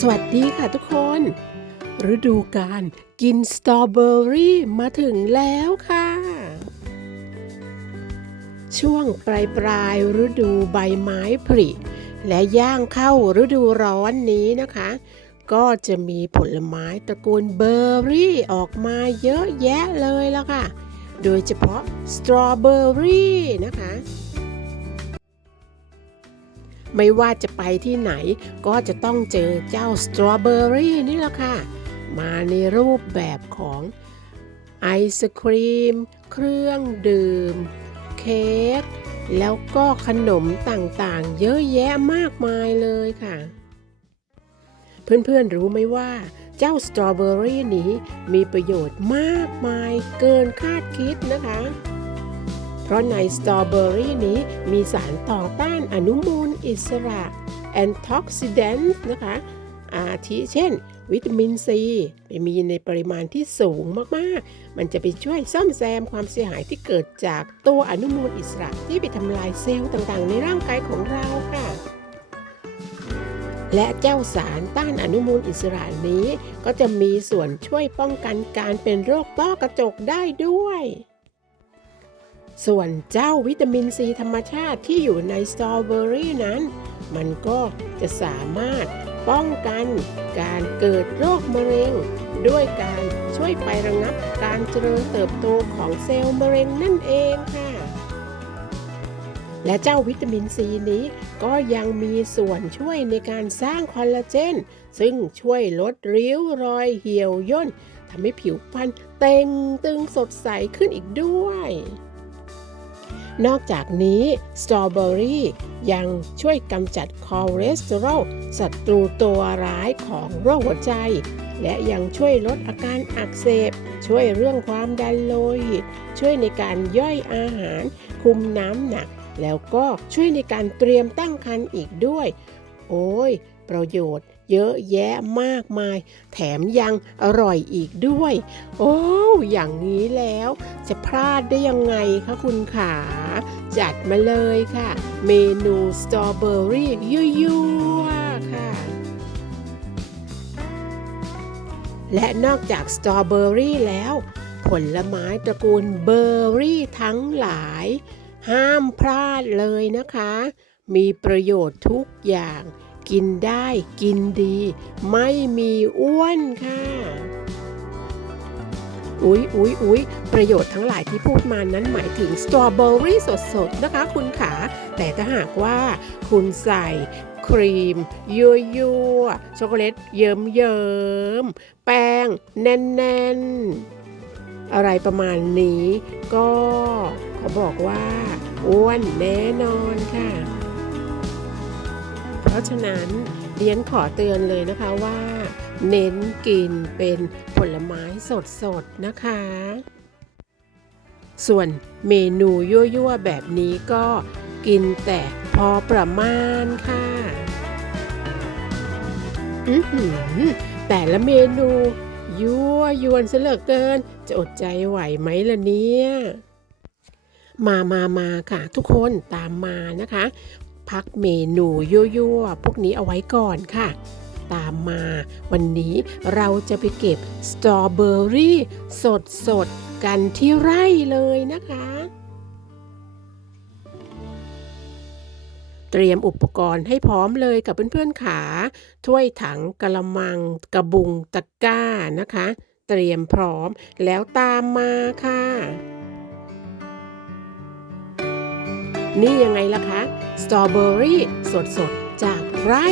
สวัสดีค่ะทุกคน ฤดูการกินสตรอเบอรี่มาถึงแล้วค่ะ ช่วงปลายปลายๆฤดูใบไม้ผลิและย่างเข้าฤดูร้อนนี้นะคะ ก็จะมีผลไม้ตระกูลเบอร์รี่ออกมาเยอะแยะเลยละค่ะ โดยเฉพาะสตรอเบอรี่นะคะ ไม่ว่าจะไปที่ไหนก็จะต้องเจอเจ้าสตรอเบอรี่นี่แหละค่ะ มาในรูปแบบของไอศครีม เครื่องดื่ม เค้ก แล้วก็ขนมต่างๆ เยอะแยะมากมายเลยค่ะ เพื่อนๆรู้ไหมว่าเจ้าสตรอเบอรี่นี้มีประโยชน์มากมายเกินคาดคิดนะคะ เพราะในสตรอเบอรี่นี้มีสารต่อต้านอนุมูลอิสระ antioxidants นะคะ อาทิเช่น วิตามินซีมีในปริมาณที่สูงมากๆ มันจะไปช่วยซ่อมแซมความเสียหายที่เกิดจากตัวอนุมูลอิสระที่ไปทำลายเซลล์ต่างๆ ในร่างกายของเราค่ะ และเจ้าสารต้านอนุมูลอิสระนี้ ก็จะมีส่วนช่วยป้องกันการเป็นโรคต้อกระจกได้ด้วย ส่วนเจ้าวิตามินซีธรรมชาติที่อยู่ในสตรอเบอรี่นั้น มันก็จะสามารถป้องกันการเกิดโรคมะเร็ง ด้วยการช่วยไประงับการเจริญเติบโตของเซลล์มะเร็งนั่นเองค่ะ และเจ้าวิตามินซีนี้ก็ยังมีส่วนช่วยในการสร้างคอลลาเจน ซึ่งช่วยลดริ้วรอยเหี่ยวย่นทำให้ผิวพรรณเต่งตึงสดใสขึ้นอีกด้วย นอกจากนี้สตรอเบอรี่ยังช่วยกำจัดคอเลสเตอรอลศัตรูตัวร้ายของโรคหัวใจ และยังช่วยลดอาการอักเสบ ช่วยเรื่องความดันโลหิต ช่วยในการย่อยอาหาร คุมน้ำหนัก แล้วก็ช่วยในการเตรียมตั้งครรภ์อีกด้วย โอ้ย ประโยชน์ เยอะแยะมากมาย แถมยังอร่อยอีกด้วย โอ้อย่างนี้แล้วจะพลาดได้ยังไงคะคุณขาจัดมาเลยค่ะ เมนูสตรอเบอรี่ยั่วๆค่ะและนอกจากสตรอเบอรี่แล้ว ผลไม้ตระกูลเบอร์รี่ทั้งหลาย ห้ามพลาดเลยนะคะ มีประโยชน์ทุกอย่าง กินได้กินดี ไม่มีอ้วนค่ะ อุ๊ยอุ๊ยอุ๊ยประโยชน์ทั้งหลายที่พูดมานั้นหมายถึงสตรอเบอรี่สดๆ นะคะคุณขา แต่ถ้าหากว่าคุณใส่ครีม ยั่วยั่วช็อกโกแลตเยิ้มเยิ้มแป้ง แน่นๆอะไรประมาณนี้ ก็ขาบอกว่า อ้วนแน่นอนค่ะ ราะฉะนั้นเดียนขอเตือนเลยนะคะว่า เน้นกินเป็นผลไม้สดๆนะคะ ส่วนเมนูยั่วๆแบบนี้ก็กินแต่พอประมาณค่ะอือหือแต่ละเมนูยั่วยวนเหลือเกิน จะอดใจไหวไหมล่ะเนี่ยมามามาค่ะ ทุกคนตามมานะคะ พักเมนูยั่วๆพวกนี้เอาไว้ก่อนค่ะ ตามมาวันนี้เราจะไปเก็บสตรอเบอรี่สดๆ กันที่ไร่เลยนะคะเตรียมอุปกรณ์ให้พร้อมเลยกับเพื่อนๆขาถ้วยถังกระมัง กระบุงตะกร้านะคะ เตรียมพร้อมแล้วตามมาค่ะ นี่ยังไงล่ะคะ สตรอเบอรี่สดๆ จากไร่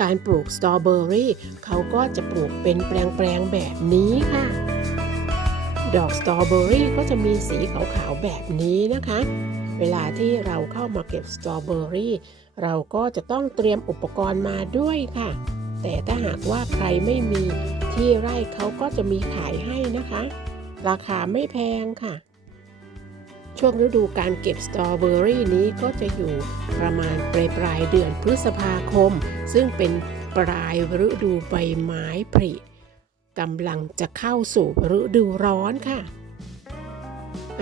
การปลูกสตรอเบอรี่เขาก็จะปลูกเป็นแปลงๆแบบนี้ค่ะ ดอกสตรอเบอรี่ก็จะมีสีขาวๆแบบนี้นะคะ เวลาที่เราเข้ามาเก็บสตรอเบอรี่เราก็จะต้องเตรียมอุปกรณ์มาด้วยค่ะ แต่ถ้าหากว่าใครไม่มีที่ไร่เขาก็จะมีขายให้นะคะ ราคาไม่แพงค่ะ ช่วงฤดูการเก็บสตรอเบอรี่นี้ก็จะอยู่ประมาณปลายปลายเดือนพฤษภาคม ซึ่งเป็นปลายฤดูใบไม้ผลิกำลังจะเข้าสู่ฤดูร้อนค่ะ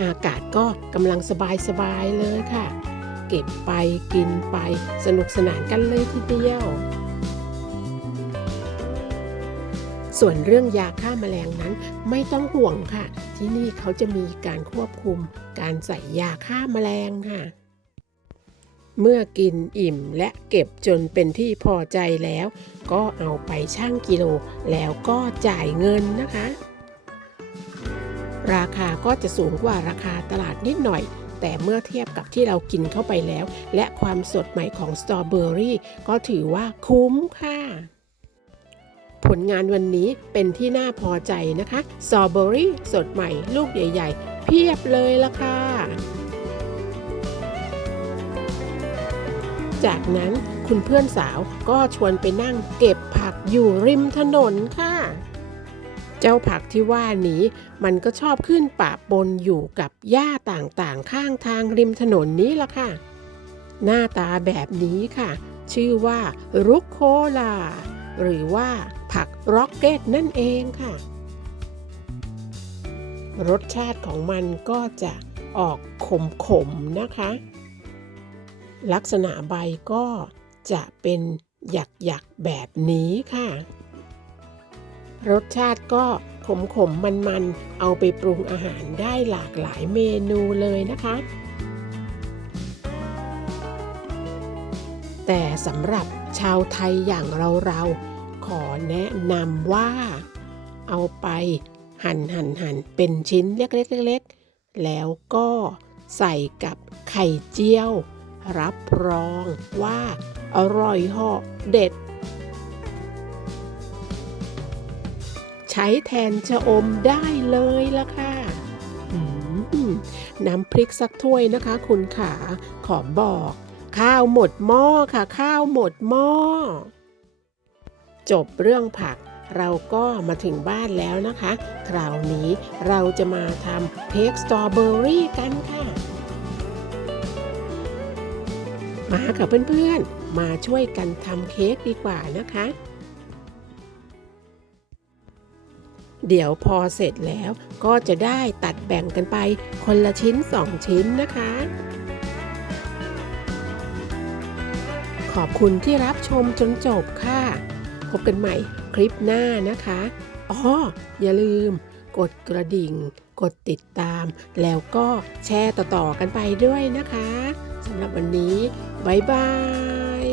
อากาศก็กำลังสบายๆเลยค่ะ เก็บไปกินไปสนุกสนานกันเลยทีเดียวส่วนเรื่องยาฆ่าแมลงนั้นไม่ต้องห่วงค่ะ ที่นี่เขาจะมีการควบคุมการใส่ยาฆ่าแมลงค่ะ เมื่อกินอิ่มและเก็บจนเป็นที่พอใจแล้ว ก็เอาไปชั่งกิโลแล้วก็จ่ายเงินนะคะ ราคาก็จะสูงกว่าราคาตลาดนิดหน่อยแต่เมื่อเทียบกับที่เรากินเข้าไปแล้ว และความสดใหม่ของสตรอเบอรี่ก็ถือว่าคุ้มค่ะ ผลงานวันนี้เป็นที่น่าพอใจนะคะสตรอเบอรี่สดใหม่ลูกใหญ่ ๆ เพียบเลยละค่ะ จากนั้นคุณเพื่อนสาวก็ชวนไปนั่งเก็บผักอยู่ริมถนนค่ะ เจ้าผักที่ว่านี้มันก็ชอบขึ้นปะปนอยู่กับหญ้าต่างๆ ข้างทางริมถนนนี้ล่ะค่ะ หน้าตาแบบนี้ค่ะ ชื่อว่ารุกโคลา หรือว่า ผักร็อกเก็ตนั่นเองค่ะ รสชาติของมันก็จะออกขมๆนะคะ ลักษณะใบก็จะเป็นหยักๆแบบนี้ค่ะ รสชาติก็ขมขมมันมันๆเอาไปปรุงอาหารได้หลากหลายเมนูเลยนะคะ แต่สำหรับชาวไทยอย่างเราเราๆ ขอแนะนำว่า เอาไปหั่นหั่นหั่นเป็นชิ้นเล็กๆเล็กๆแล้วก็ใส่กับไข่เจียว รับรองว่าอร่อยเหาะเด็ด ใช้แทนชะอมได้เลยละค่ะน้ำพริกสักถ้วยนะคะ คุณขาขอบอก ข้าวหมดหม้อค่ะ ข้าวหมดหม้อ จบเรื่องผัก เราก็มาถึงบ้านแล้วนะคะ คราวนี้เราจะมาทำเค้กสตรอเบอรี่กันค่ะ มากับเพื่อนๆ มาช่วยกันทำเค้กดีกว่านะคะเดี๋ยวพอเสร็จแล้วก็จะได้ตัดแบ่งกันไปคนละชิ้น 2 ชิ้นนะคะ ขอบคุณที่รับชมจนจบค่ะ พบกันใหม่คลิปหน้านะคะอ๋ออย่าลืม กดกระดิ่ง กดติดตาม แล้วก็แชร์ต่อๆกันไปด้วยนะคะสำหรับวันนี้บายบาย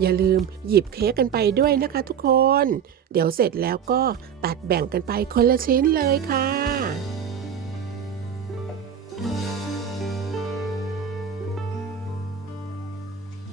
อย่าลืมหยิบเค้กกันไปด้วยนะคะทุกคน เดี๋ยวเสร็จแล้วก็ตัดแบ่งกันไปคนละชิ้นเลยค่ะ